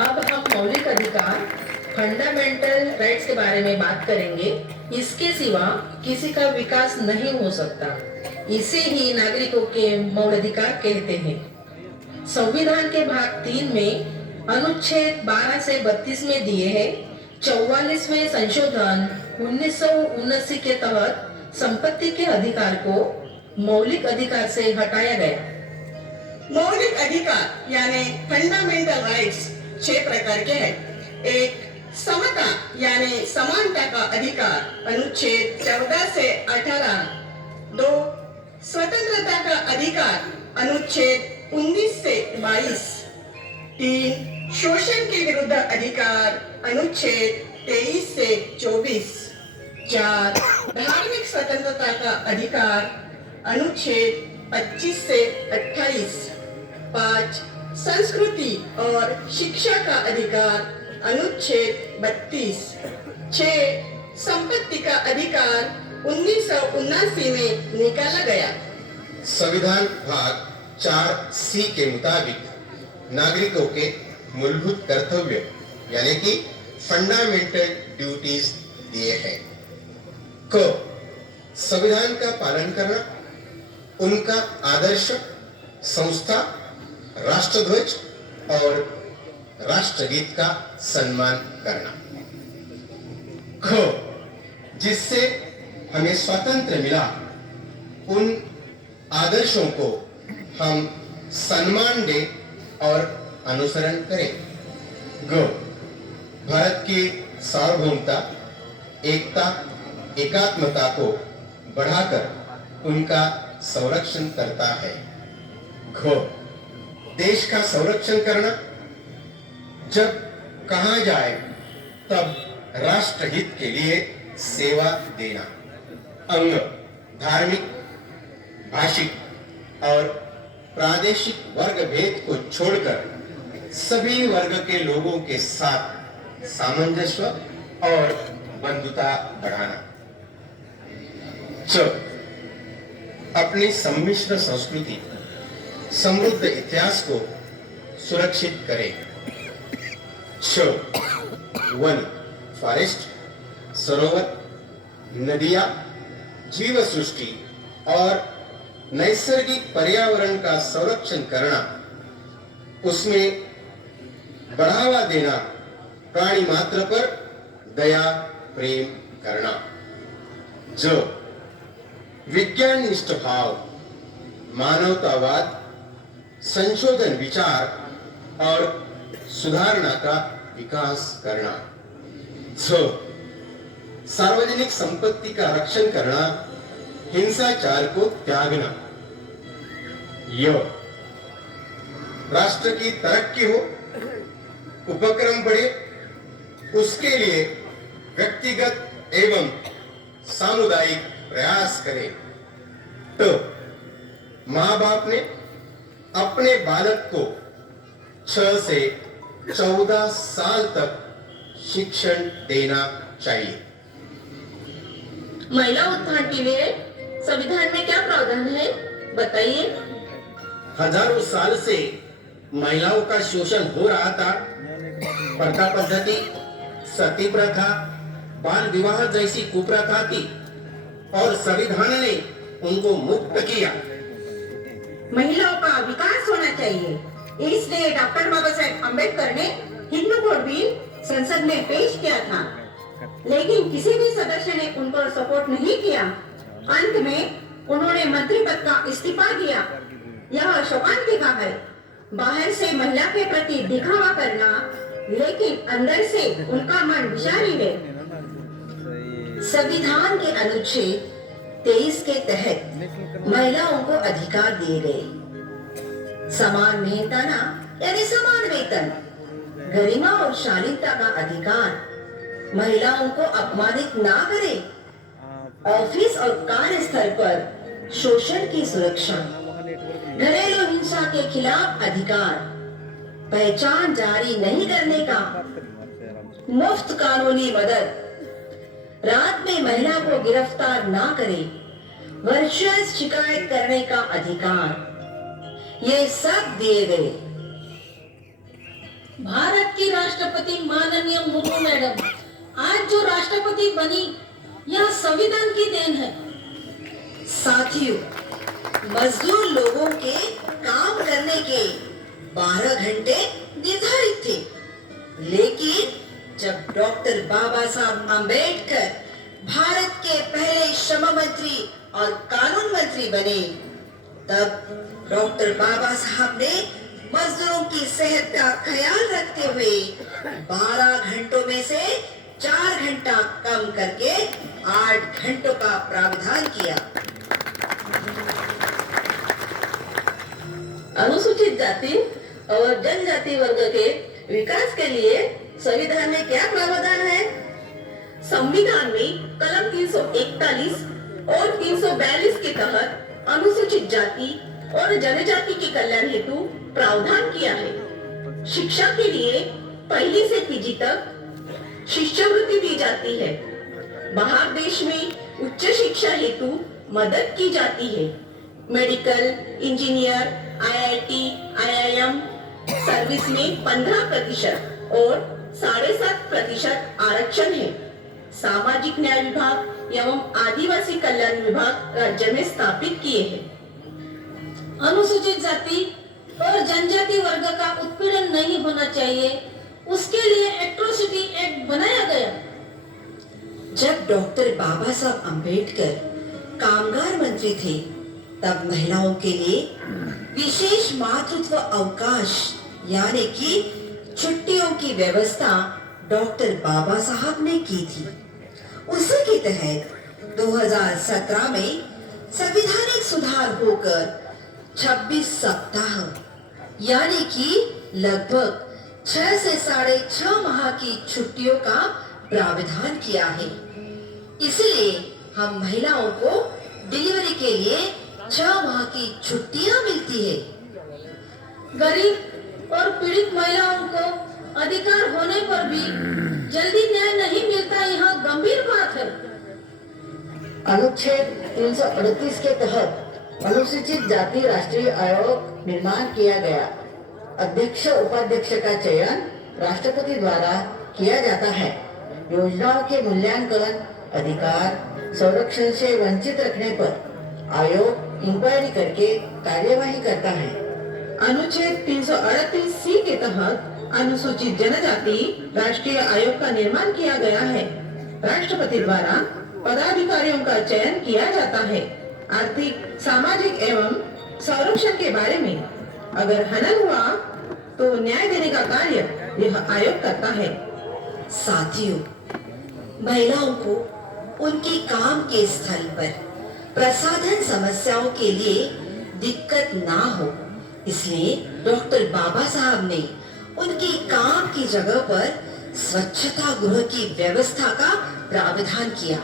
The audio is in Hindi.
अब हम मौलिक अधिकार फंडामेंटल राइट्स के बारे में बात करेंगे। इसके सिवा किसी का विकास नहीं हो सकता। इसे ही नागरिकों के मौलिक अधिकार कहते हैं। संविधान के भाग 3 में अनुच्छेद 12 से 32 में दिए हैं। 44वें संशोधन 1979 के तहत संपत्ति के अधिकार को मौलिक अधिकार से हटाया गया। मौलिक अधिकार यानी फंडामेंटल राइट्स 6 प्रकार के हैं। एक, समता यानी समानता का अधिकार, अनुच्छेद 14 से 18। 2, स्वतंत्रता का अधिकार, अनुच्छेद 19 से 22। 3, शोषण के विरुद्ध अधिकार, अनुच्छेद 23 से 24। 4, धार्मिक स्वतंत्रता का अधिकार, अनुच्छेद 25 से 28। 5, संस्कृति और शिक्षा का अधिकार, अनुच्छेद 32। 6, संपत्ति का अधिकार 1979 में निकाला गया। संविधान भाग 4C के मुताबिक नागरिकों के मूलभूत कर्तव्य यानी कि फंडामेंटल ड्यूटीज दिए हैं। क, संविधान का पालन करना, उनका आदर्श, संस्था, राष्ट्रध्वज और राष्ट्रगीत का सम्मान करना। ख, जिससे हमें स्वातंत्र्य मिला, उन आदर्शों को हम सम्मान दें और अनुसरण करें। ग, भारत की सार्वभौमता, एकता, एकात्मता को बढ़ाकर उनका संरक्षण करता है। घ, देश का संरक्षण करना, जब कहा जाए तब राष्ट्रहित के लिए सेवा देना। अंग, धार्मिक, भाषिक और प्रादेशिक वर्ग भेद को छोड़कर सभी वर्ग के लोगों के साथ सामंजस्य और बंधुता बढ़ाना। च, अपनी सम्मिश्र संस्कृति, समृद्ध इतिहास को सुरक्षित करें। छ, वन, फॉरेस्ट, सरोवर, नदियां, जीव सृष्टि और नैसर्गिक पर्यावरण का संरक्षण करना, उसमें बढ़ावा देना, प्राणी मात्र पर दया प्रेम करना। जो विज्ञाननिष्ठ भाव, मानवतावाद, संशोधन विचार और सुधारणा का विकास करना। जो सार्वजनिक संपत्ति का रक्षण करना, हिंसाचार को त्यागना। य, राष्ट्र की तरक्की हो, उपक्रम बढ़े, उसके लिए व्यक्तिगत एवं सामुदायिक प्रयास करें। तो माँ बाप ने अपने बालक को 6 से 14 साल तक शिक्षण देना चाहिए। महिला उत्थान के लिए संविधान में क्या प्रावधान है, बताइए। हजारों साल से महिलाओं का शोषण हो रहा था। प्रथा पद्धति, सती प्रथा, बाल विवाह जैसी कुप्रथा थी और संविधान ने उनको मुक्त किया। महिलाओं का विकास होना चाहिए, इसलिए डॉक्टर बाबा साहेब अम्बेडकर ने हिंदू कोड बिल संसद में पेश किया था, लेकिन किसी भी सदस्य ने उनको सपोर्ट नहीं किया। अंत में उन्होंने मंत्री पद का इस्तीफा दिया। यह शोकांतिका है। बाहर से महिला के प्रति दिखावा करना, लेकिन अंदर से उनका मन विषारी है। संविधान के अनुच्छेद 23 के तहत महिलाओं को अधिकार दिए गए। समान मेहनताना यानी समान वेतन, गरिमा और शालीनता का अधिकार, महिलाओं को अपमानित ना करे, ऑफिस और कार्यस्थल पर शोषण की सुरक्षा, घरेलू हिंसा के खिलाफ अधिकार, पहचान जारी नहीं करने का, मुफ्त कानूनी मदद, रात में महिला को गिरफ्तार ना करे, वर्चुअल शिकायत करने का अधिकार, ये सब दिए गए। भारत की राष्ट्रपति माननीय मुर्मू मैडम आज जो राष्ट्रपति बनी, यह संविधान की देन है। साथियों, मजदूर लोगों के काम करने के 12 घंटे निर्धारित थे, लेकिन जब डॉक्टर बाबा साहब अंबेडकर भारत के पहले श्रम मंत्री और कानून मंत्री बने, तब डॉक्टर बाबा साहब ने मजदूरों की सेहत का ख्याल रखते हुए 12 घंटों में से 4 घंटा कम करके 8 घंटों का प्रावधान किया। अनुसूचित जाति और जनजाति वर्ग के विकास के लिए संविधान में क्या प्रावधान है? संविधान में कलम 341 और 342 के तहत अनुसूचित जाति और जनजाति के कल्याण हेतु प्रावधान किया है। शिक्षा के लिए पहली से पीजी तक शिष्यवृत्ति दी जाती है। बाहर देश में उच्च शिक्षा हेतु मदद की जाती है। Medical, engineer, IIT, IIM service में 15% और 7.5% आरक्षण है। सामाजिक न्याय विभाग एवं आदिवासी कल्याण विभाग राज्य में स्थापित किए हैं। अनुसूचित जाति और जनजाति वर्ग का उत्पीड़न नहीं होना चाहिए, उसके लिए एट्रोसिटी एक्ट बनाया गया। जब डॉक्टर बाबा साहब अंबेडकर कामगार मंत्री थे, तब महिलाओं के लिए विशेष मातृत्व अवकाश यानी कि छुट्टियों की व्यवस्था डॉक्टर बाबा साहब ने की थी। उसी के तहत 2017 में संवैधानिक सुधार होकर 26 सप्ताह यानी कि लगभग 6 से 6.5 माह की छुट्टियों का प्रावधान किया है। इसलिए हम महिलाओं को डिलीवरी के लिए 6 माह की छुट्टियां मिलती है। गरीब और पीड़ित महिलाओं को अधिकार होने पर भी जल्दी न्याय नहीं मिलता, यह गंभीर बात है। अनुच्छेद 338 के तहत अनुसूचित जाति राष्ट्रीय आयोग निर्माण किया गया। अध्यक्ष उपाध्यक्ष का चयन राष्ट्रपति द्वारा किया जाता है। योजनाओं के मूल्यांकन, अधिकार, संरक्षण से वंचित रखने पर आयोग इंक्वायरी करके कार्यवाही करता है। अनुच्छेद 338C के तहत अनुसूचित जनजाति राष्ट्रीय आयोग का निर्माण किया गया है। राष्ट्रपति द्वारा पदाधिकारियों का चयन किया जाता है। आर्थिक, सामाजिक एवं संरक्षण के बारे में अगर हनन हुआ तो न्याय देने का कार्य यह आयोग करता है। साथियों, महिलाओं को उनके काम के स्थल पर प्रसाधन समस्याओं के लिए दिक्कत ना हो, इसलिए डॉक्टर बाबा साहब ने उनके काम की जगह पर स्वच्छता गृह की व्यवस्था का प्रावधान किया।